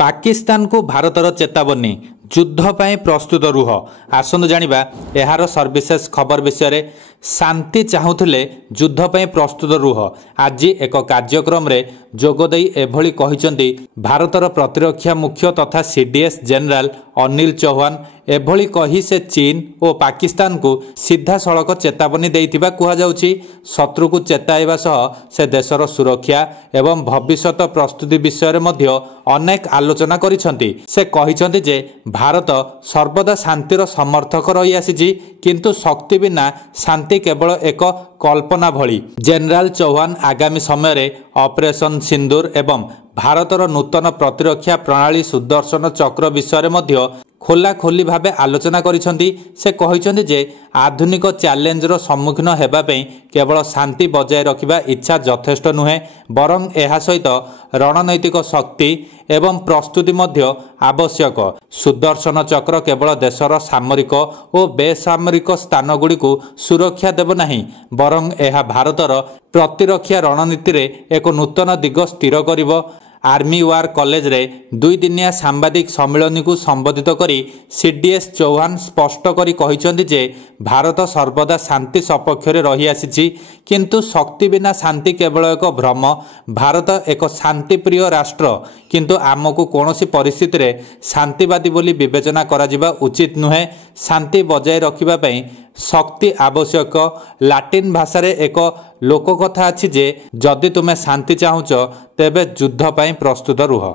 पाकिस्तान को भारतर चेतावनी युद्ध पर प्रस्तुत रुह। आसतु जानिबा एहार सर्विशेष खबर विषय में। शांति चाहूले युद्ध पर प्रस्तुत रुह। आज एक कार्यक्रम रे जोगदे एभली कहिसेंती भारतर प्रतिरक्षा मुख्य तथा सीडीएस जनरल अनिल चौहान। एभली कही से चीन और पाकिस्तान को सीधा सड़क चेतावनी देइथिबा कुहा जाउछि। शत्रु को चेताइबा सह से देशर सुरक्षा एवं भविष्यत प्रस्तुति विषय में मध्य अनेक आलोचना करिसेंती। से कहिसेंती जे भारत सर्वदा शांतिर समर्थक रही आसीछि, किंतु शक्ति बिना शांति केवल एक कल्पना भली। जनरल चौहान आगामी समय रे ऑपरेशन सिंदूर एवं भारतर नूतन प्रतिरक्षा प्रणाली सुदर्शन चक्र विषय में खोला खोली भावे आलोचना करिसेंती। से कहिसेंती जे आधुनिक चैलेंजर सम्मुखीन हेबा पई केवल शांति बजाय रखिबा इच्छा यथेष्ट नुहे, बरं एहा सहित रणनैतिक शक्ति एवं प्रस्तुति मध्य आवश्यक। सुदर्शन चक्र केवल देशर सामरिक और बेसामरिक स्थान गुड़िक सुरक्षा देव नहीं, बरं एहा भारतर प्रतिरक्षा रणनीति रे एक नूतन दिग स्थिर करिवो। आर्मी वार कॉलेज रे 2 दिनिया सांबादिक सम्मेलन को संबोधित करी सीडीएस चौहान स्पष्ट करी कहिसेंती जे भारत सर्वदा शांति सपक्ष रे रही आसीछि, किंतु शक्ति बिना शांति केवल एक भ्रम। भारत एक शांतिप्रिय राष्ट्र, किंतु आमको कौनसी परिस्थिति रे शांतिवादी बोली विवेचना करा जिबा उचित नुहे। शांति बजाय रखिबा पई शक्ति आवश्यक। लाटिन भाषा रे एक लोककथा अछि जे जदि तुमे शांति चाहुच तेबे युद्ध पई प्रस्तुत रुह।